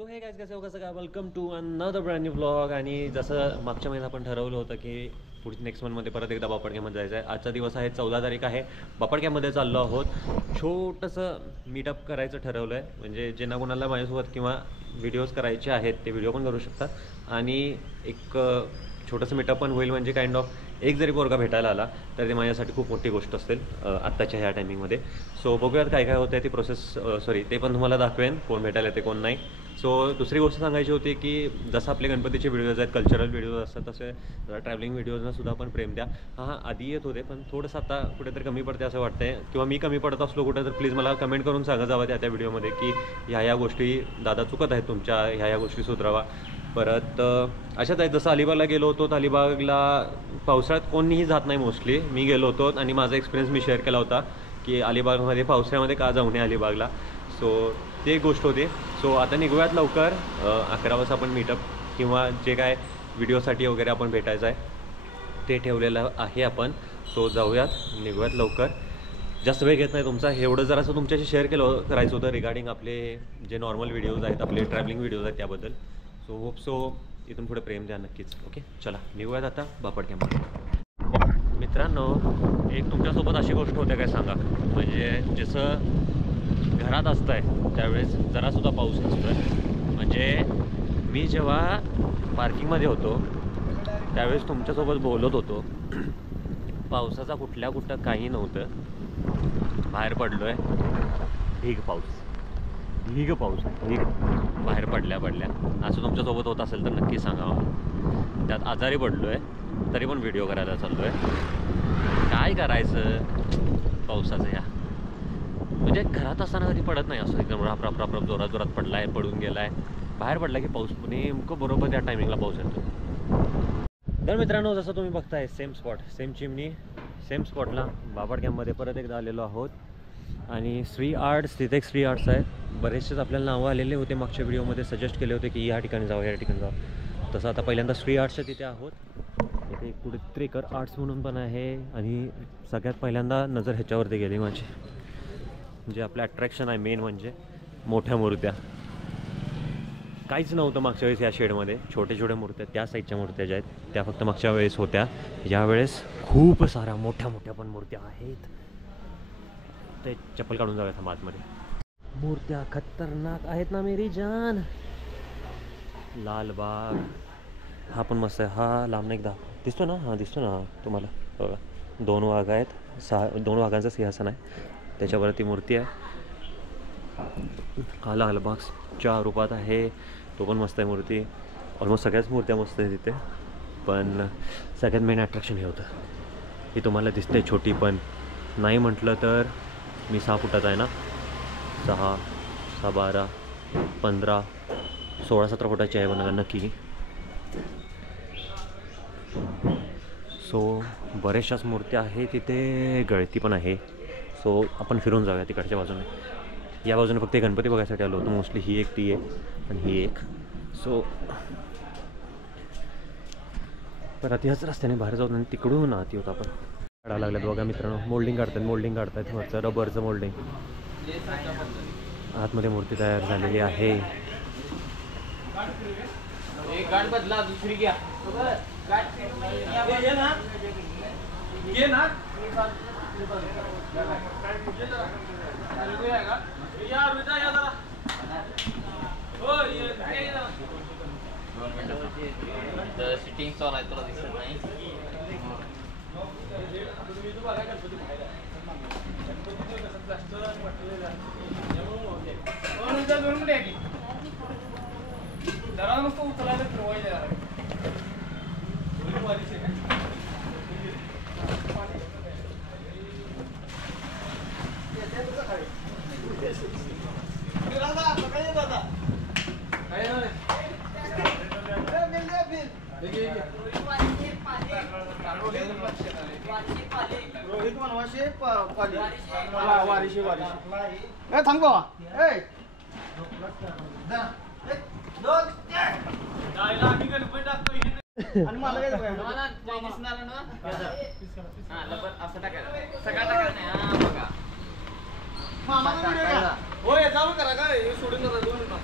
So हे guys कसं काय welcome to another brand new vlog. आणि जसं मागच्या महिन्यात आपण ठरवलं होतं की पुढच्या नेक्स्ट मंथमध्ये परत एकदा बापड कॅम्पमध्ये जायचं आहे. आजचा दिवस आहे 14 तारीख आहे. बापड कॅम्पमध्ये चाललो आहोत. छोटंसं मीटअप करायचं ठरवलं आहे, म्हणजे ज्यांना कोणाला माझ्यासोबत किंवा व्हिडिओज करायचे आहेत ते व्हिडिओ पण करू शकतात आणि एक छोटंसं मीटअप पण होईल. म्हणजे काइंड ऑफ एक जरी पोरगा भेटायला आला तर ते माझ्यासाठी खूप मोठी गोष्ट असेल आत्ताच्या ह्या टायमिंगमध्ये. सो बघूयात काय काय होतं आहे ती प्रोसेस. ते पण तुम्हाला दाखवेन कोण भेटायला येते कोण नाही. सो दुसरी गोष्ट सांगायची होती की जसं आपले गणपतीचे व्हिडिओज आहेत, कल्चरल व्हिडिओज असतात, तसे जरा ट्रॅव्हलिंग व्हिडिओजना सुद्धा पण प्रेम द्या. हां आधी येत होते पण थोडंसं आता कुठेतरी कमी पडते असं वाटतंय, किंवा मी कमी पडत असलो कुठे तर प्लीज मला कमेंट करून सांगा जावं त्या व्हिडिओमध्ये की ह्या गोष्टी दादा चुकत आहेत तुमच्या, ह्या गोष्टी सुधरावा. परत अशाच आहेत, जसं अलिबागला गेलो होतो तर अलिबागला पावसाळ्यात कोणीही जात नाही मोस्टली. मी गेलो होतो आणि माझा एक्सपिरियन्स मी शेअर केला होता की अलिबागमध्ये पावसाळ्यामध्ये का जाऊ नये अलिबागला. सो ते एक गोष्ट होती. सो आता निघूयात लवकर. 11 वाजता आपण मीटअप किंवा जे काय व्हिडिओसाठी वगैरे आपण भेटायचं आहे ते ठेवलेलं आहे आपण. सो जाऊयात, निघूयात लवकर. जास्त वेळ घेत नाही तुमचा. एवढं जरा असं तुमच्याशी शेअर करायचं होतं रिगार्डिंग आपले जे नॉर्मल व्हिडिओज आहेत, आपले ट्रॅव्हलिंग व्हिडिओज आहेत त्याबद्दल. सो होप सो इथून पुढे प्रेम द्या नक्कीच. ओके चला निघूयात आता बापड कॅम्पमध्ये. मित्रांनो, एक तुमच्यासोबत अशी गोष्ट होते काय सांगा, म्हणजे जसं घरात असतं आहे त्यावेळेस जरासुद्धा पाऊस नसतो आहे. म्हणजे मी जेव्हा पार्किंगमध्ये होतो त्यावेळेस तुमच्यासोबत बोलत होतो, पावसाचा कुठं काही नव्हतं. बाहेर पडलो आहे, ढीग पाऊस बाहेर पडल्या असं तुमच्यासोबत होत असेल तर नक्की सांगा. त्यात आजारी पडलो आहे तरी पण व्हिडिओ करायला चाललो आहे. काय करायचं पावसाचं ह्या, म्हणजे घरात असताना कधी पडत नाही असं एकदम राप जोरात पडला आहे, पडून गेला आहे. बाहेर पडला की पाऊस नेमकं बरोबर त्या टायमिंगला पाऊस येतो. तर मित्रांनो, जसं तुम्ही बघताय सेम स्पॉट, सेम चिमणी, सेम स्पॉटला बापड कॅम्पमध्ये परत एकदा आलेलो आहोत. आणि श्री आर्ट्स, तिथे एक श्री आर्ट्स आहे. बरेचसेच आपल्याला नावं आलेले होते मागच्या व्हिडिओमध्ये, सजेस्ट केले होते की या ठिकाणी जाऊ. तसं आता पहिल्यांदा श्री आर्ट्सच्या तिथे आहोत. इथे एक पुढे त्रेकर आर्ट्स म्हणून पण आहे. आणि सगळ्यात पहिल्यांदा नजर ह्याच्यावरती गेली माझी, म्हणजे आपलं अट्रॅक्शन आहे मेन म्हणजे मोठ्या मूर्त्या. काहीच नव्हतं मागच्या वेळेस या शेडमध्ये. छोट्या मूर्त्या, त्या साईजच्या मूर्त्या ज्या आहेत त्या फक्त मागच्या वेळेस होत्या. यावेळेस खूप साऱ्या मोठ्या पण मूर्त्या आहेत. ते चप्पल काढून जाऊया थांबा आतमध्ये. मूर्त्या खतरनाक आहेत ना मेरी जान. लालबाग हा पण मस्त आहे. हा लांब एकदा दिसतो ना, हा दिसतो ना तुम्हाला बघा. 2 वाघ आहेत, 2 वाघांचं सिंहासन आहे, त्याच्यावरती मूर्ती आहे. हा लालबागच्या रूपात आहे, तो पण मस्त आहे मूर्ती. ऑलमोस्ट सगळ्याच मूर्त्या मस्त आहे तिथे. पण सगळ्यात मेन अट्रॅक्शन हे होतं, ही तुम्हाला दिसते छोटी पण नाही म्हटलं तर मी 6 फुटाचा आहे ना, 6, 12, 15, 16-17 फुटाची आहे बघा नक्की. सो बऱ्याचशाच मूर्त्या आहे तिथे, गळती पण आहे. सो आपण फिरून जाऊया तिकडच्या बाजूने. या बाजूने फक्त गणपती बघायसाठी आलो होतो मोस्टली. ही एक, ती आहे आणि ही एक. सो पण आता ह्याच रस्त्याने बाहेर जाऊन आणि तिकडून आती होत आपण. काढायला लागल्यात बघा मित्रांनो, मोल्डिंग काढतात वरचं रबरचं मोल्डिंग. आतमध्ये मूर्ती तयार झालेली आहे. सिटिंग चालू आहे, तुला दिसत नाही. थांब आणि मला काय दिसणार ना, असं टाकायचं सगळं टाकायचं नाही. हा बघा मामा व्हिडिओ होय चालू करा काय सोडून 2 मिनिटं.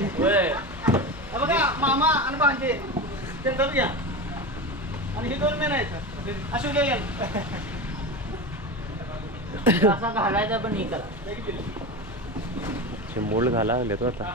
बघा मामा आणि भांजे त्यांचं घ्या आणि हे 2 महिने आहेत अशी उद्या असा घालायचा पण हे करा मूळ घाला लागले तो आता.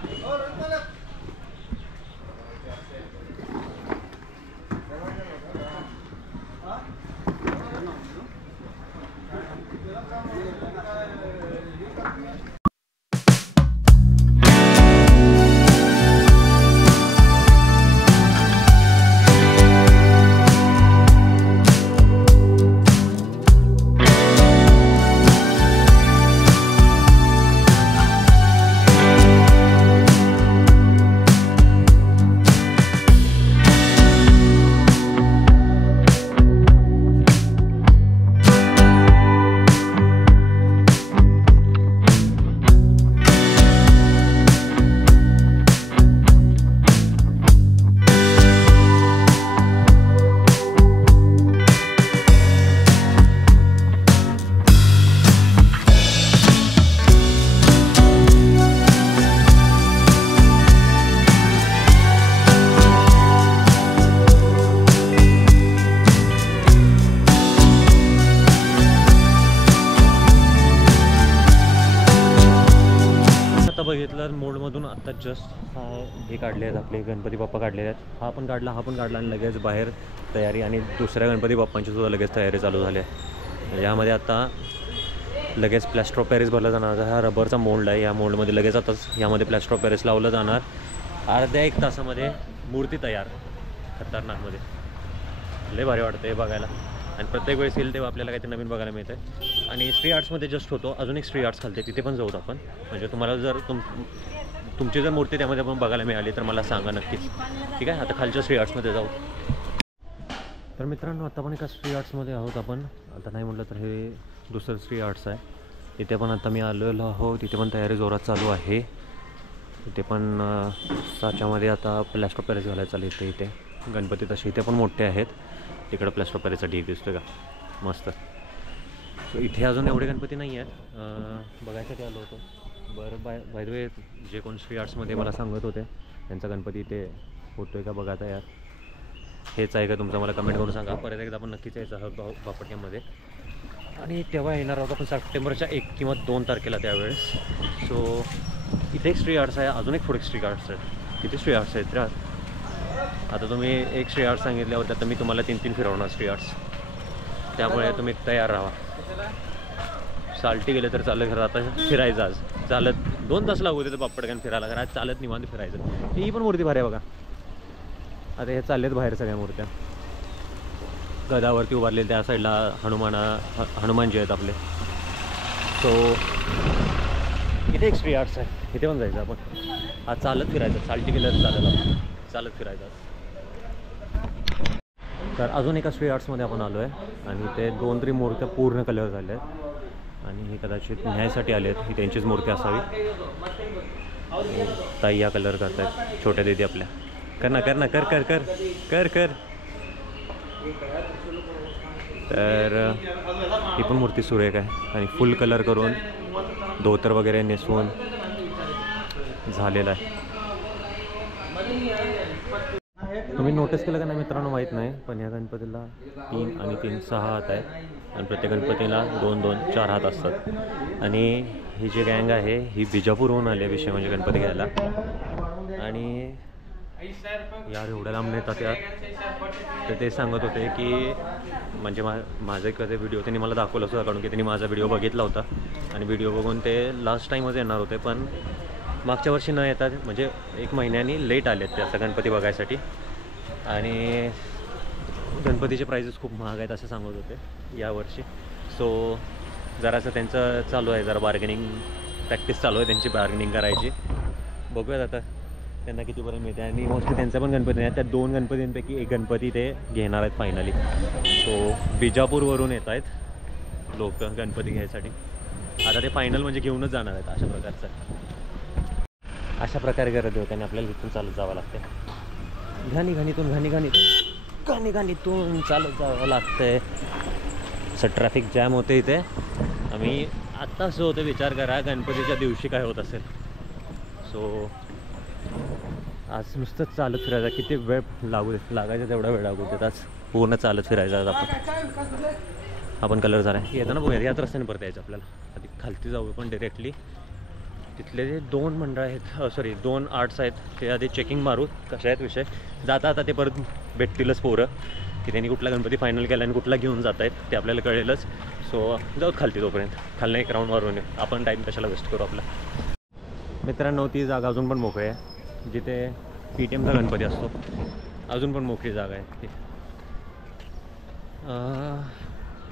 बघितलं मोडमधून आत्ता जस्ट हे काढले आहेत आपले गणपती बाप्पा काढले आहेत. हा पण काढला आणि लगेच बाहेर तयारी आणि दुसऱ्या गणपती बाप्पांची सुद्धा लगेच तयारी चालू झाली आहे. यामध्ये आता लगेच प्लॅस्टर ऑफ पॅरिस भरला जाणार. हा रबरचा मोल्ड आहे. या मोल्डमध्ये लगेच आताच यामध्ये प्लॅस्टर ऑफ पॅरिस लावलं जाणार. अर्ध्या 1 तासामध्ये मूर्ती तयार खतरनाकमध्ये. लय भारी वाटतं हे बघायला आणि प्रत्येक वेळेस येईल तेव्हा आपल्याला काहीतरी नवीन बघायला मिळतं. आणि स्ट्री आर्ट्समध्ये जस्ट होतो अजून एक स्ट्री आर्ट्स खालते तिथे पण जाऊत आपण. म्हणजे तुम्हाला जर तुमची जर मूर्ती त्यामध्ये पण बघायला मिळाली तर मला सांगा नक्कीच. ठीक आहे, आता खालच्या स्ट्री आर्ट्समध्ये जाऊ. तर मित्रांनो आता पण एका स्ट्री आर्ट्समध्ये आहोत आपण. आता नाही म्हटलं तर हे दुसरं स्ट्री आर्ट्स आहे. तिथे पण आता मी आलेलो आहो. तिथे पण तयारी जोरात चालू आहे. तिथे पण साच्यामध्ये आता प्लॅस्टर ऑफ पॅरिस घालायला चालू येते. इथे गणपती तसे इथे पण मोठे आहेत. तिकडं प्लॅस्टर ऑफ पॅरिसचा ढीग दिसतो का मस्त. सो इथे अजून एवढे गणपती नाही आहेत. बघायसाठी आलो होतो. बरं बाय द वे जे कोण श्री आर्ट्समध्ये मला सांगत होते त्यांचा गणपती इथे होतो आहे का बघा आता यार. हेच आहे का तुमचं मला कमेंट करून सांगा. परत एकदा आपण नक्कीच यायचं आहोत बापटक्यामध्ये. आणि तेव्हा येणार आहोत आपण सप्टेंबरच्या 1 किंवा 2 तारखेला त्यावेळेस. सो इथे एक स्ट्री आर्ट्स आहे. अजून एक पुढे स्ट्री आर्ट्स आहेत. किती स्ट्री आर्ट्स आहेत त्या. आता तुम्ही एक स्ट्री आर्ट्स सांगितल्या होत्या तर मी तुम्हाला 3 फिरवणार स्ट्री आर्ट्स. त्यामुळे तुम्ही तयार राहा. साल्टी गेले तर चालत खरं आता फिरायचं आज. चालत 2 तास लागू देतं बापटकन फिरायला. खरं आज चालत निवांत फिरायचं. ही पण मूर्ती भारी आहे बघा. आता हे चाललेत बाहेर सगळ्या मूर्त्या. गदावरती उभारलेले त्या साईडला हनुमानजी आहेत आपले. सो इथे एक स्ट्री आर्ट्स आहे. इथे पण जायचं आपण. आज चालत फिरायचं. साल्टी गेलं तर चालत फिरायचं. तर अजून एका स्ट्री आर्ट्समध्ये आपण आलो आहे आणि ते 2-3 मूर्त्या पूर्ण कलर झाल्या आहेत आणि हे कदाचित न्यायसाठी आले आहेत. ही त्यांचीच मूर्ती असावी. ताई या कलर करत आहेत छोट्या दिदी आपल्या. कर ना कर. तर ही पण मूर्ती सुरेख आहे आणि फुल कलर करून धोतर वगैरे नेसवून झालेला आहे. तुम्ही नोटीस केलं का नाही मित्रांनो माहीत नाही पण ह्या गणपतीला 3 आणि 3 6 हात आहे आणि प्रत्येक गणपतीला 2-2 4 हात असतात. आणि ही जी गँग आहे ही बिजापूरहून आली आहे विषय म्हणजे गणपती घ्यायला. आणि यार एवढ्या लांब नेतात यार. तर ते सांगत होते की म्हणजे माझा एक व्हिडिओ त्यांनी मला दाखवलं सुद्धा कारण की त्यांनी माझा व्हिडिओ बघितला होता आणि व्हिडिओ बघून ते लास्ट टाईमच येणार होते पण मागच्या वर्षी न येतात म्हणजे 1 महिन्यानी लेट आलेत ते आता गणपती बघायसाठी. आणि गणपतीचे प्राइजेस खूप महाग आहेत असं सांगत होते यावर्षी. सो जरासं त्यांचं चालू आहे जरा बार्गेनिंग प्रॅक्टिस चालू आहे त्यांची बार्गेनिंग करायची. बघूयात आता त्यांना कितीपर्यंत मिळते. आणि मोस्टली त्यांचा पण गणपती नाही त्या 2 गणपतींपैकी 1 गणपती ते घेणार आहेत फायनली. सो बिजापूरवरून येत आहेत लोक गणपती घ्यायसाठी. आता ते फायनल म्हणजे घेऊनच जाणार आहेत अशा प्रकारचं. अशा प्रकारे गर्दी होते आणि आपल्याला इथून चालत जावं लागते. घाणीतून चालत जावं लागतंय. असं ट्रॅफिक जॅम होते इथे. आम्ही आत्ता असं होतं विचार करा गणपतीच्या दिवशी काय होत असेल. सो आज नुसतंच चालत फिरायचं. किती वेळ लागायचा तेवढा वेळ लागू देत. आज पूर्ण चालत फिरायचं. आज आपण कलर झाला आहे येताना बघूया. याच रस्त्याने परत यायचं आपल्याला. आधी खालती जाऊ पण डिरेक्टली. तिथले जे 2 मंडळ आहेत, सॉरी 2 आर्ट्स आहेत, ते आधी चेकिंग मारू कशा आहेत विषय. जाता आता ते परत भेटतीलच पोरं की त्यांनी कुठला गणपती फायनल केला आणि कुठला घेऊन जात आहेत ते आपल्याला कळेलच. सो जाऊ खालती तोपर्यंत. खालनं एक राऊंड मारून आपण टाईम कशाला वेस्ट करू आपला. मित्रांनो ती जागा अजून पण मोकळी आहे जिथे PTMचा गणपती असतो. अजून पण मोकळी जागा आहे ती.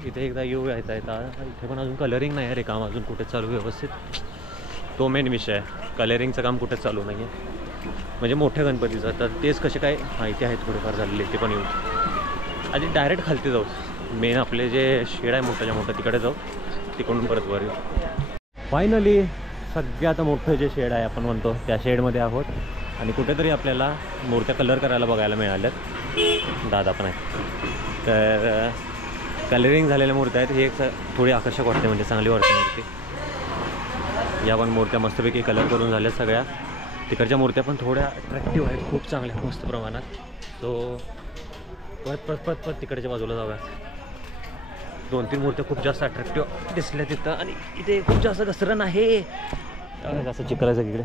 इथे एकदा येऊ यायचा आहे. इथे पण अजून कलरिंग नाही आहे रे काम अजून कुठे चालू व्यवस्थित. तो मेन विषय आहे. कलरिंगचं काम कुठेच चालू नाही आहे म्हणजे मोठ्या गणपतीचं. तर तेच कसे काय माहिती आहेत थोडेफार झालेले ते पण येऊ. आधी डायरेक्ट खालती जाऊ. मेन आपले जे शेड आहे मोठ्याच्या मोठं तिकडे जाऊ. तिकडून परत वर येऊ. फायनली सगळ्यात मोठं जे शेड आहे आपण म्हणतो त्या शेडमध्ये आहोत. आणि कुठेतरी आपल्याला मूर्त्या कलर करायला बघायला मिळाल्यात. दादा पण आहे. तर कलरिंग झालेल्या मूर्त्या आहेत. ही एक थोडी आकर्षक वाटते म्हणजे चांगली वाटते मूर्ती. या पण मूर्त्या मस्तपैकी कलर करून झाल्या सगळ्या. तिकडच्या मूर्त्या पण थोड्या अट्रॅक्टिव्ह आहेत. खूप चांगल्या मस्त प्रमाणात. तो परत तिकडच्या बाजूला जाऊया. 2-3 मूर्त्या खूप जास्त अट्रॅक्टिव्ह दिसल्या तिथं. आणि इथे खूप जास्त घसरण आहे. जास्त चिखल आहे सगळीकडे.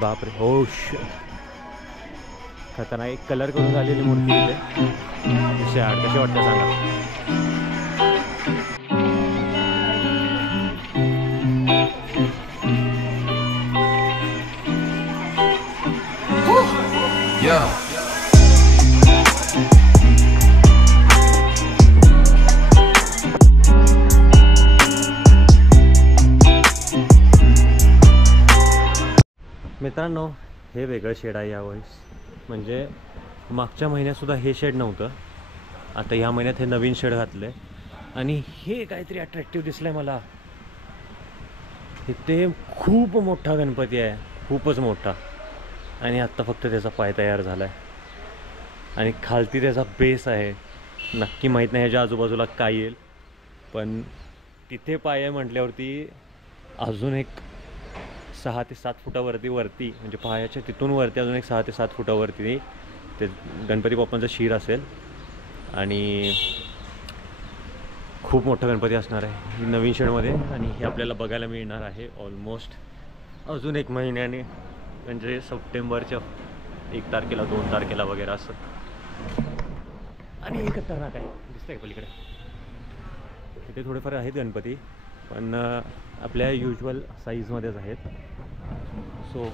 बापरे हो खतरनाक. एक कलर करून झालेली मूर्ती इथे. कशी वाटते सांगा. मित्रांनो हे वेगळं शेड आहे यावेळेस. म्हणजे मागच्या महिन्यातसुद्धा हे शेड नव्हतं. आता ह्या महिन्यात हे नवीन शेड घातलं आहे. आणि हे काहीतरी अट्रॅक्टिव्ह दिसलं आहे मला. इथे खूप मोठा गणपती आहे. खूपच मोठा. आणि आत्ता फक्त त्याचा पाय तयार झाला आहे. आणि खालती त्याचा बेस आहे. नक्की माहीत नाही ह्याच्या आजूबाजूला काय येईल. पण तिथे पाय आहे म्हटल्यावरती अजून एक 6 ते 7 फुटावरती म्हणजे पायाच्या तिथून वरती अजून एक 6 ते 7 फुटावरती ते गणपती बाप्पांचा शिर असेल. आणि खूप मोठा गणपती असणार आहे नवीन शेडमध्ये. आणि हे आपल्याला बघायला मिळणार आहे ऑलमोस्ट अजून 1 महिन्याने. म्हणजे सप्टेंबरच्या 1 तारखेला 2 तारखेला वगैरे असं. आणि हे खतरनाक आहे दिसतंय का पलीकडे. इथे थोडेफार आहेत गणपती पण आपल्या युजल साईजमध्येच आहेत. सो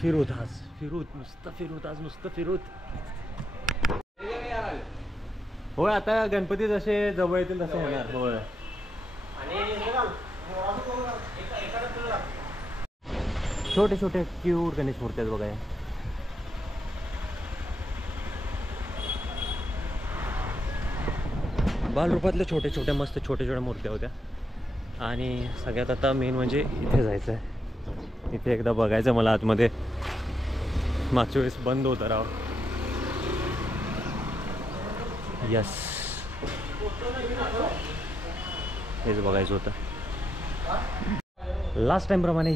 फिरूत नुसतं फिरूत. होय आता गणपती जसे जवळ येतील तसे होणार. होय छोटे छोटे क्यूट गणेश मूर्ती आहेत बघा. बालरूपातल्या छोट्या मस्त छोट्या मूर्त्या होत्या. आणि सगळ्यात आता मेन म्हणजे इथे जायचं आहे. इथे एकदा बघायचं मला आतमध्ये. मागच्या वेळेस बंद होतं राव. यस हेच बघायचं होतं. लास्ट टाईमप्रमाणे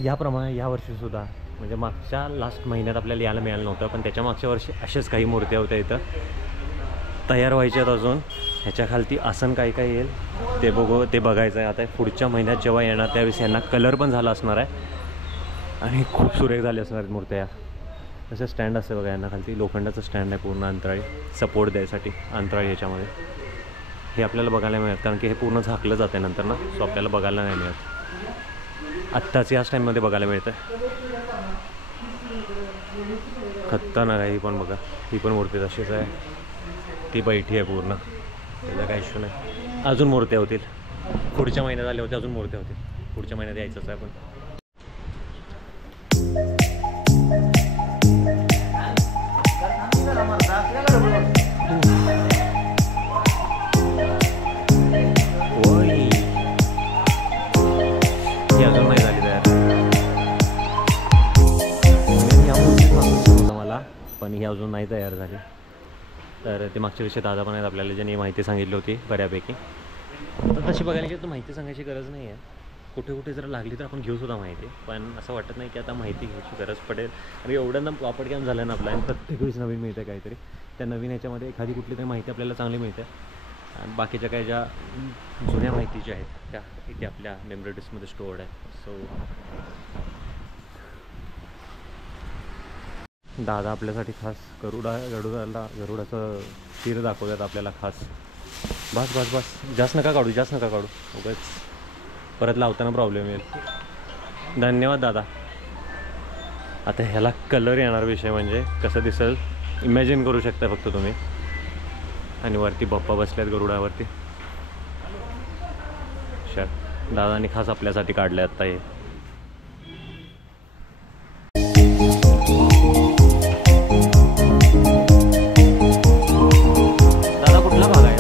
या वर्षीसुद्धा म्हणजे मागच्या लास्ट महिन्यात आपल्याला यायला मिळालं नव्हतं. पण त्याच्या मागच्या वर्षी अशाच काही मूर्त्या होत्या इथं तयार व्हायच्यात अजून. ह्याच्या खालती आसन काय येईल ते बघायचं आहे. आता पुढच्या महिन्यात जेव्हा येणार त्यावेळेस यांना कलर पण झाला असणार आहे. आणि खूप सुरेख झाले असणार आहेत मूर्त्या. तसं स्टँड असते बघा यांना खालती. लोखंडाचं स्टँड आहे पूर्ण अंतराळी सपोर्ट द्यायसाठी. अंतराळी ह्याच्यामध्ये हे आपल्याला बघायला मिळत कारण की हे पूर्ण झाकलं जाते नंतर ना. सो आपल्याला बघायला नाही मिळत. आत्ताच याच टाईममध्ये बघायला मिळतं. खतरनाक आहे ही पण बघा. ही पण मूर्ती तशीच आहे. ती बैठी आहे पूर्ण. त्याचा काही इश्यू नाही. अजून मूर्त्या होतील. पुढच्या महिन्यात आले होते अजून मूर्त्या होतील. पुढच्या महिन्यात यायचंच आहे पण. अजून नाही झाली तयार. मला पण ही अजून नाही तयार झाली. तर ते मागच्या विषयी दादा पण आहेत आपल्याला ज्यांनी माहिती सांगितली होती बऱ्यापैकी. तर तशी बघायला गेलं तर माहिती सांगायची गरज नाही आहे. कुठे कुठे जर लागली तर आपण घेऊ सुद्धा माहिती, पण असं वाटत नाही की आता माहिती घ्यायची गरज पडेल. आणि एवढ्यांदा पापड कॅम्प झाला ना आपला, आणि प्रत्येक वेळेस नवीन मिळते काहीतरी. त्या नवीन ह्याच्यामध्ये एखादी कुठली तरी माहिती आपल्याला चांगली मिळते, आणि बाकीच्या काही ज्या जुन्या माहिती ज्या आहेत त्या इथे आपल्या मेमरी डिस्कमध्ये स्टोअर्ड आहे. सो दादा आपल्यासाठी खास गरुडाचं तीर दाखवतात आपल्याला खास. बस बस बस, जास्त नका काढू, जास्त नका काढू, उगाच परत लावताना प्रॉब्लेम येईल. धन्यवाद दादा. आता ह्याला कलर येणार, विषय म्हणजे कसं दिसेल इमॅजिन करू शकता फक्त तुम्ही. आणि वरती बाप्पा बसल्यात गरुडावरती. दादानी खास आपल्यासाठी काढले आत्ता हे. दादा कुठला भाग आहे?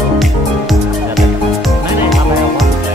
नाही नाही, हा भाग कुठला आहे?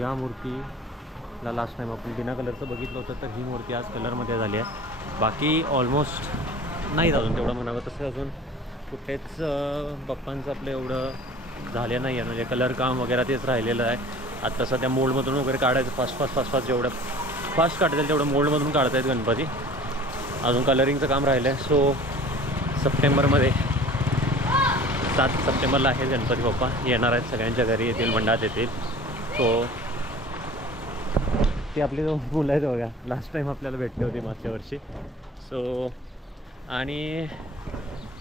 या मूर्तीला लास्ट टाइम आपण बिना कलरचं बघितलं होतं, तर ही मूर्ती आज कलरमध्ये झाली आहे. बाकी ऑलमोस्ट नाही अजून तेवढं म्हणावं तसं, अजून कुठेच बाप्पांचं आपलं एवढं झालं नाही आहे. म्हणजे कलर काम वगैरे तेच राहिलेलं आहे. आता सध्या मोल्डमधून वगैरे काढायचं फास्ट जेवढं फास्ट काढता येईल तेवढं मोल्डमधून काढता येत गणपती. अजून कलरिंगचं काम राहिलं आहे. सो सप्टेंबरमध्ये 7 सप्टेंबरला आहे गणपती बाप्पा. येणार आहेत, सगळ्यांच्या घरी येतील, मंडळात येतील. सो ती आपली जो मुलं आहेत बघा, लास्ट टाईम आपल्याला भेटली होती मागच्या वर्षी. सो आणि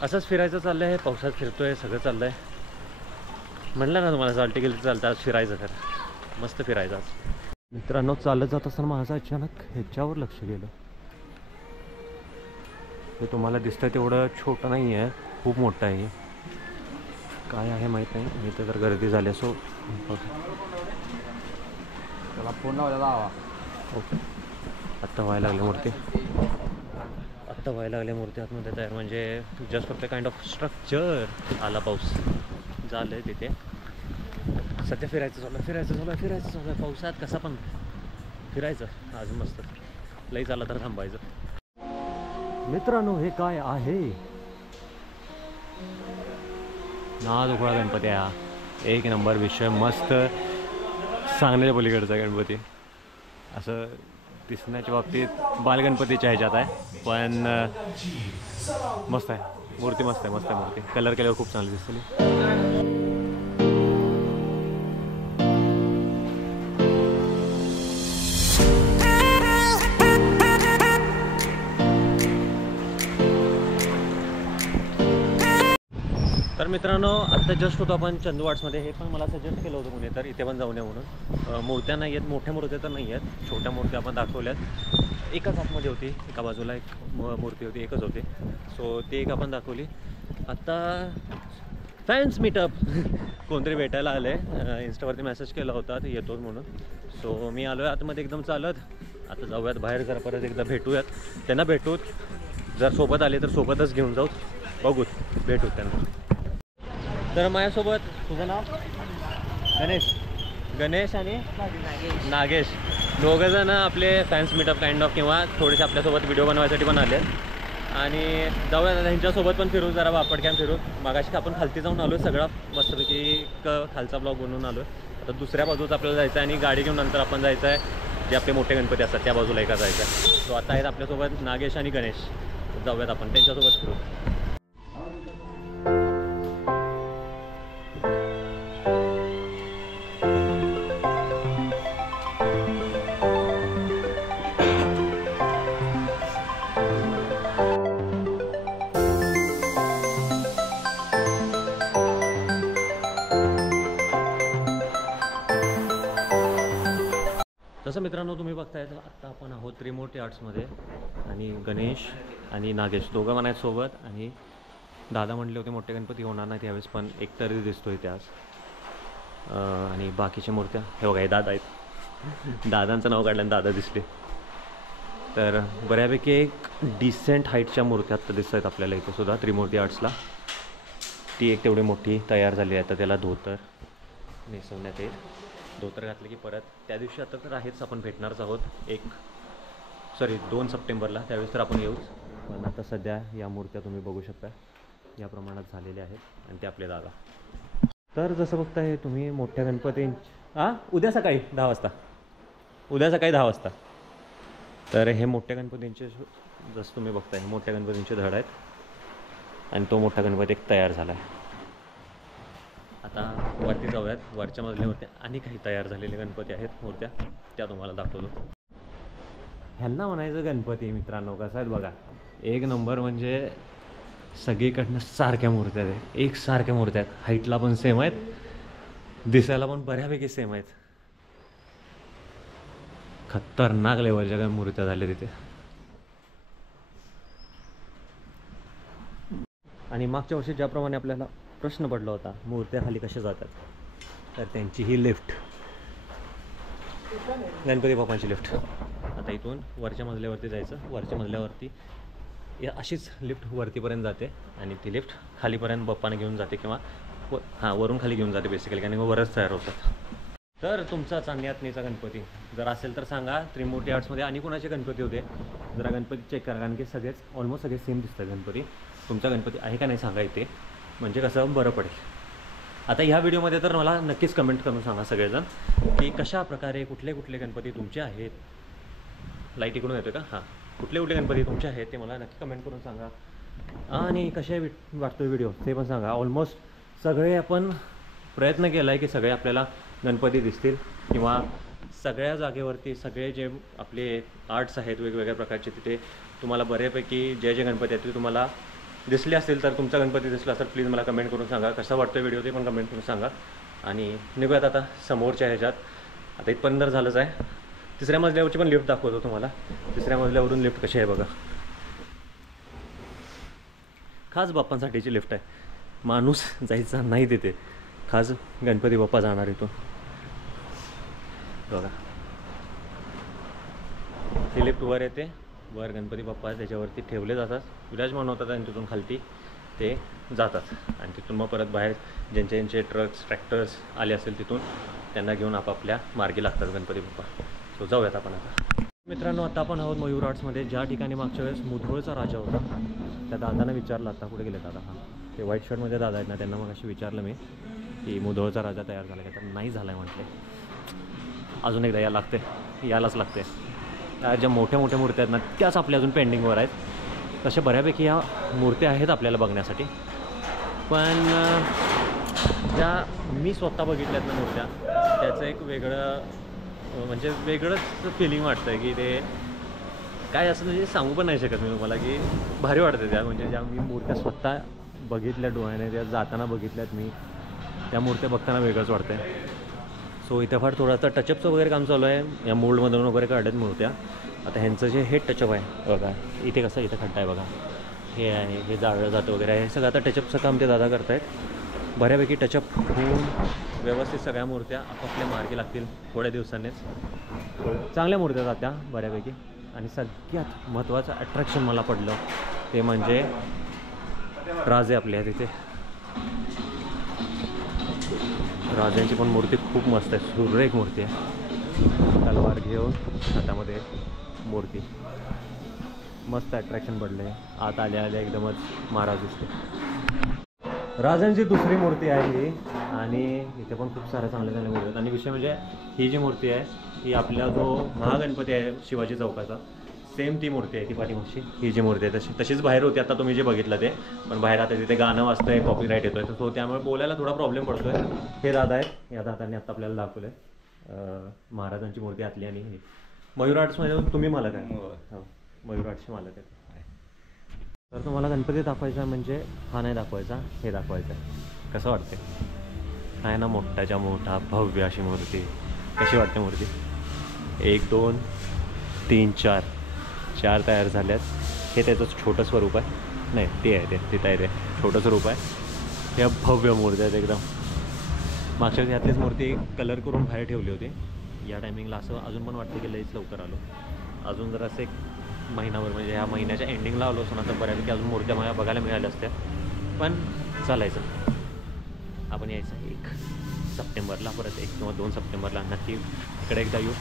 असंच फिरायचं चाललं आहे, पावसात फिरतो आहे, सगळं चाललं आहे. म्हणलं ना तुम्हाला चालते गेलं चालतं, आज फिरायचं तर मस्त फिरायचं आज. मित्रांनो, चालत जात असताना माझं अचानक ह्याच्यावर लक्ष गेलं. ते तुम्हाला दिसतंय तेवढं छोटं नाही आहे, खूप मोठं आहे. काय आहे माहीत नाही, इथे तर गर्दी झाली. सो त्याला फोन लावा. ओके, आत्ता व्हायला लागली मूर्ती, आत्ता व्हायला लागली मूर्ती आतमध्ये तयार. म्हणजे जस्ट फक्त काइंड ऑफ स्ट्रक्चर. आला पाऊस, झालं आहे तिथे. सध्या फिरायचं चालू आहे पावसात. कसा पण फिरायचं आज मस्त. लई चालला तर थांबायचं. मित्रांनो, हे काय आहे? नादुखळा गणपती आहे हा. एक नंबर विषय, मस्त. सांगण्याच्या पलीकडचा गणपती. असं दिसण्याच्या बाबतीत बालगणपतीच्या ह्याच्यात आहे, पण मस्त आहे मूर्ती. मस्त आहे मूर्ती. कलर केल्यावर खूप चांगली दिसते. तर मित्रांनो, आत्ता जस्ट होतो आपण चंदूवाड्समध्ये. हे पण मला सजेस्ट केलं होतं कोणी, तर इथे पण जाऊन या म्हणून. मूर्त्या नाही आहेत, मोठ्या मूर्त्या तर नाही आहेत, छोट्या मूर्त्या आपण दाखवल्यात. एकाच आतमध्ये होती, एका बाजूला एक मूर्ती होती, एकच होती. सो ती एक आपण दाखवली. आता फॅन्स मीटअप कोणतरी भेटायला आले, इन्स्टावरती मेसेज केला होता ते येतोच म्हणून. सो मी आलो आहे आतमध्ये एकदम चालत. आता जाऊयात बाहेर, जरा परत एकदा भेटूयात, त्यांना भेटूत. जर सोबत आले तर सोबतच घेऊन जाऊत, बघूत, भेटूत त्यांना. तर माझ्यासोबत तुझं नाव गणेश आणि नागेश, दोघंजण आपले फॅन्स मीटअप काइंड ऑफ किंवा थोडेसे आपल्यासोबत व्हिडिओ बनवायसाठी पण आले. आणि जाऊया त्यांच्यासोबत पण फिरू, जरा बापट कॅम्प फिरू. मागाशी आपण खालती जाऊन आलो, सगळा मस्तपैकी खालचा ब्लॉग बनवून आलो. आता दुसऱ्या बाजूच आपल्याला जायचं आहे आणि गाडी घेऊन नंतर आपण जायचं आहे जे आपले मोठे गणपती असतात त्या बाजूला एका जायचं आहे. सो आता आहेत आपल्यासोबत नागेश आणि गणेश, जाऊयात आपण त्यांच्यासोबत फिरू. तसं मित्रांनो तुम्ही बघताय आत्ता आपण आहोत त्रिमूर्ती आर्ट्समध्ये आणि गणेश आणि नागेश दोघं पण आहेत सोबत. आणि दादा म्हटले होते मोठे गणपती होणार नाही त्यावेळेस, पण एकतरी दिसतोय ते आज. आणि बाकीच्या मूर्त्या हे बघा, हे दादा आहेत, दादांचं नाव काढलं आणि दादा दिसले. तर बऱ्यापैकी एक डिसेंट हाईटच्या मूर्त्या आत्ता दिसत आहेत आपल्याला इथे सुद्धा त्रिमूर्ती आर्ट्सला. ती एक तेवढी मोठी तयार झाली आहे. आता त्याला धोतर नेसवण्यात येईल. धोतर घातलं की परत त्या दिवशी आता तर आहेच, आपण भेटणारच आहोत 2 सप्टेंबरला, त्यावेळेस तर आपण येऊच. पण आता सध्या या मूर्त्या तुम्ही बघू शकता या प्रमाणात झालेल्या आहेत आणि ते आपले दादा. तर जसं बघताय तुम्ही मोठ्या उद्या सकाळी 10 वाजता. तर हे मोठ्या गणपतींचे जसं तुम्ही बघताय मोठ्या गणपतींचे धड आहेत आणि तो मोठा गणपती एक तयार झाला आहे. आता वरती जाऊयात, वरच्या मजल्यावरती आणि काही तयार झालेले गणपती आहेत मूर्त्या, त्या तुम्हाला दाखवतो. ह्यांना म्हणायचं गणपती मित्रांनो, कसं आहेत बघा, एक नंबर. म्हणजे सगळीकडनं सारख्या मूर्त्या आहेत, एकसारख्या मूर्त्या आहेत, हाईटला पण सेम आहेत, दिसायला पण बऱ्यापैकी सेम आहेत. खतरनाक लेवलच्या मूर्त्या झाल्या तिथे. आणि मागच्या वर्षी ज्याप्रमाणे आपल्याला प्रश्न पडला होता मूर्त्या खाली कशा जातात, तर त्यांची ही लिफ्ट, गणपती बाप्पांची लिफ्ट. आता इथून वरच्या मजल्यावरती जायचं, वरच्या मजल्यावरती अशीच लिफ्ट वरतीपर्यंत जाते आणि ती लिफ्ट खालीपर्यंत बाप्पाने घेऊन जाते किंवा वरून खाली घेऊन जाते बेसिकली, कारण वरच तयार होतात. तर तुमचा चांदण्यातनीचा गणपती जर असेल तर सांगा. त्रिमूर्ती आर्ट्समध्ये आणि कोणाचे गणपती होते जरा गणपती चेक करा, कारण की ऑलमोस्ट सगळे सेम दिसतात गणपती. तुमचा गणपती आहे का नाही सांगा इथे, म्हणजे कसं बरं पडेल. आता ह्या व्हिडिओमध्ये तर मला नक्कीच कमेंट करून सांगा सगळेजण की कशा प्रकारे कुठले गणपती तुमचे आहेत. लाईट इकडून येतो का? हां, कुठले गणपती तुमचे आहेत ते मला नक्की कमेंट करून सांगा. आणि कसे वाटतो व्हिडिओ ते पण सांगा. ऑलमोस्ट सगळे आपण प्रयत्न केला आहे की सगळे आपल्याला गणपती दिसतील किंवा सगळ्या जागेवरती सगळे जे आपले आर्ट्स आहेत वेगवेगळ्या प्रकारचे तिथे तुम्हाला बऱ्यापैकी जे गणपती आहेत ते तुम्हाला दिसले असतील. तर तुमचा गणपती दिसला तर प्लीज मला कमेंट करून सांगा. कसा वाटतो व्हिडिओ ते पण कमेंट करून सांगा. आणि निघूयात आता समोरच्या ह्याच्यात. आता इथपर्यंत झालंच आहे. तिसऱ्या मजल्यावरची पण लिफ्ट दाखवतो तुम्हाला. तिसऱ्या मजल्यावरून लिफ्ट कशी आहे बघा. खास बाप्पांसाठीची लिफ्ट आहे, माणूस जायचा नाही तिथे, खास गणपती बाप्पा जाणार इथून बघा. ही लिफ्ट वर येते, वर गणपती बाप्पा त्याच्यावरती ठेवले जातात, विराजमान होतात आणि तिथून खालती ते जातात. आणि तिथून मग परत बाहेर ज्यांचे ट्रक्स ट्रॅक्टर्स आले असेल तिथून त्यांना घेऊन आपापल्या मार्गी लागतात गणपती बाप्पा. सो जाऊयात आपण आता. मित्रांनो, आता आपण आहोत मयूर आर्ट्समध्ये, ज्या ठिकाणी मागच्या वेळेस मुधोळचा राजा होता. त्या दादांना विचारलं, आता कुठे गेले दादा? हां, ते व्हाईट शर्टमध्ये दादा आहेत ना, त्यांना मग अशी विचारलं मी की मुधोळचा राजा तयार झाला का? तर नाही झाला आहे म्हटले. अजून एकदा यायलाच लागते. त्या ज्या मोठ्या मूर्त्या आहेत ना त्याच आपल्या अजून पेंडिंगवर आहेत. तशा बऱ्यापैकी ह्या मूर्त्या आहेत आपल्याला बघण्यासाठी, पण ज्या मी स्वतः बघितल्यात ना मूर्त्या, त्याचं एक वेगळंच फिलिंग वाटतं आहे की ते काय असं म्हणजे सांगू पण नाही शकत मी तुम्हाला की भारी वाटतं त्या. म्हणजे ज्या मी मूर्त्या स्वतः बघितल्या डोळ्याने, त्या जाताना बघितल्यात मी, त्या मूर्त्या बघताना वेगळंच वाटतं आहे. सो इथे फार थोडासा टचअपचं वगैरे काम चालू आहे. या मोल्डमधून वगैरे काढत मूर्त्या. आता ह्यांचं जे हे टचअप आहे बघा, इथे कसं इथं खड्डा आहे बघा, हे आहे, हे जाळलं जातं वगैरे आहे, हे सगळं आता टचअपचं काम ते दादा करत आहेत. बऱ्यापैकी टचअप होऊन व्यवस्थित सगळ्या मूर्त्या आपापल्या मार्गी लागतील थोड्या दिवसांनीच. चांगल्या मूर्त्या जात्या बऱ्यापैकी. आणि सगळ्यात महत्त्वाचं अट्रॅक्शन मला पडलं ते म्हणजे राजे आपले आहेत तिथे. राजांची पण मूर्ती खूप मस्त आहे, सुरेख मूर्ती आहे. तलवार घेऊन हातामध्ये मूर्ती, मस्त अट्रॅक्शन पडलं आहे. आत आल्या आल्या एकदमच महाराज दिसते. राजांची दुसरी मूर्ती आहे ही. आणि इथे पण खूप साऱ्या चांगल्या चांगल्या मूर्ती आहेत. आणि विषय म्हणजे ही जी मूर्ती आहे ही आपला जो महागणपती आहे शिवाजी चौकाचा, सेम ती मूर्ती आहे ती पाठीमागची. ही जी मूर्ती आहे तशीच बाहेर होती आता तुम्ही जे बघितलं ते, पण बाहेर आता तिथे गाणं वाजतंय, कॉपीराईट येतोय, तर तो त्यामुळे बोलायला थोडा प्रॉब्लेम पडतोय. हे दादा आहेत, या दादांनी आता आपल्याला दाखवलं आहे महाराजांची मूर्ती आतली. आणि ही मयूर आर्ट्समध्ये तुम्ही मालक आहे. हो, मयूर आर्ट्सचे मालक आहेत. तर तुम्हाला गणपती दाखवायचा म्हणजे हा नाही दाखवायचा, हे दाखवायचं आहे. कसं वाटते? आहे ना मोठाच्या मोठा भव्य अशी मूर्ती. कशी वाटते मूर्ती? 1 2 3 4 तयार झाल्यात. हे त्याचं छोटं स्वरूप आहे. नाही ते आहे, ते तिथं आहे, ते छोटं स्वरूप आहे. या भव्य मूर्ती आहेत एकदम. मागच्या वेळी यातलीच मूर्ती कलर करून बाहेर ठेवली होती. या टायमिंगला असं अजून पण वाटतं की लईच लवकर आलो. अजून जर असं एक महिनाभर म्हणजे ह्या महिन्याच्या एंडिंगला आलो असं ना तर बऱ्यापैकी अजून मूर्त्या मला बघायला मिळाल्या असत्या. पण चालायचं, आपण यायचं 1 सप्टेंबरला, परत 1 किंवा 2 सप्टेंबरला नक्की इकडे एकदा येऊ.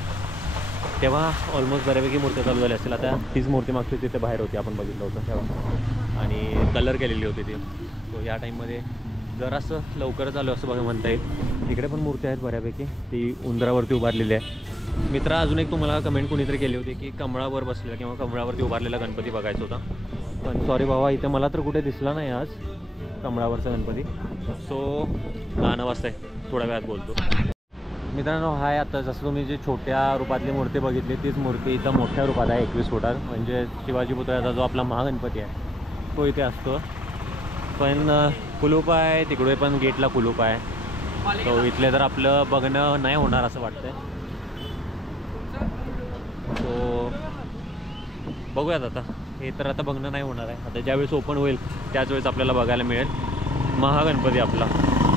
तेव्हा ऑलमोस्ट बऱ्यापैकी मूर्त्या चालू झाल्या असतील. आता तीच मूर्ती मागची तिथे बाहेर होती, आपण बघितलं होतं तेव्हा, आणि कलर केलेली होती ती. सो या टाईममध्ये जरासं लवकरच आलो असं बघा म्हणता येईल. इकडे पण मूर्त्या आहेत बऱ्यापैकी, ती उंदरावरती उभारलेली आहे. मित्रा अजून एक तुम्हाला कमेंट कोणीतरी केली होती की कमळावर बसलेला किंवा कमळावरती उभारलेला गणपती बघायचा होता. पण सॉरी बाबा, इथे मला तर कुठे दिसला नाही आज कमळावरचा गणपती. सो गाणं वाजतंय, थोड्या वेळात बोलतो. मित्रांनो हाय, आता जसं तुम्ही जी छोट्या रूपातली मूर्ती बघितली तीच मूर्ती इथं मोठ्या रूपात आहे 21 फुटात. म्हणजे शिवाजी पुतळ्याचा जो आपला महागणपती आहे तो इथे असतो. पण कुलूप आहे तिकडे, पण गेटला कुलूप आहे. तो इथले तर आपलं बघणं नाही होणार असं वाटतंय. सो बघूयात आता, हे तर आता बघणं नाही होणार आहे. आता ज्यावेळेस ओपन होईल त्याच वेळेस आपल्याला बघायला मिळेल महागणपती आपला.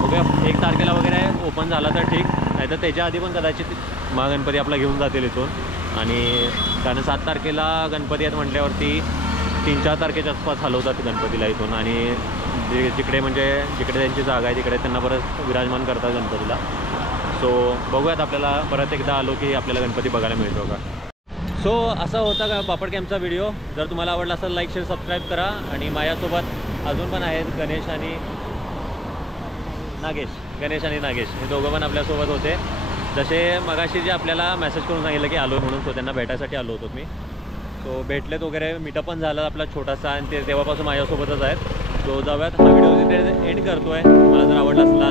बघूया 1 तारखेला वगैरे ओपन झाला तर ठीक, नाही तर त्याच्या आधी पण कदाचित महागणपती आपला घेऊन जातील इथून. आणि कारण 7 तारखेला गणपती आहेत म्हटल्यावरती 3-4 तारखेच्या आसपास हलवतात गणपतीला इथून. आणि जिकडे म्हणजे जिकडे त्यांची जागा आहे तिकडे त्यांना परत विराजमान करतात गणपतीला. सो बघूयात, आपल्याला परत एकदा आलो की आपल्याला गणपती बघायला मिळतो का. सो असा होता का पापड कॅम्पचा व्हिडिओ. जर तुम्हाला आवडला असेल लाईक शेअर सबस्क्राईब करा. आणि माझ्यासोबत अजून पण आहेत गणेश आणि नागेश, हे दोघं पण आपल्यासोबत होते. जसे मगाशी जे आपल्याला मेसेज करून सांगितलं की आलो म्हणून, तो त्यांना भेटायसाठी आलो होतो मी. सो भेटलेत वगैरे, मीटअप पण झाला आपला छोटासा, आणि ते तेव्हापासून माझ्यासोबतच आहेत. सो जाऊयात, हा व्हिडिओ तिथे एंड करतो आहे. मला जर आवडला असेल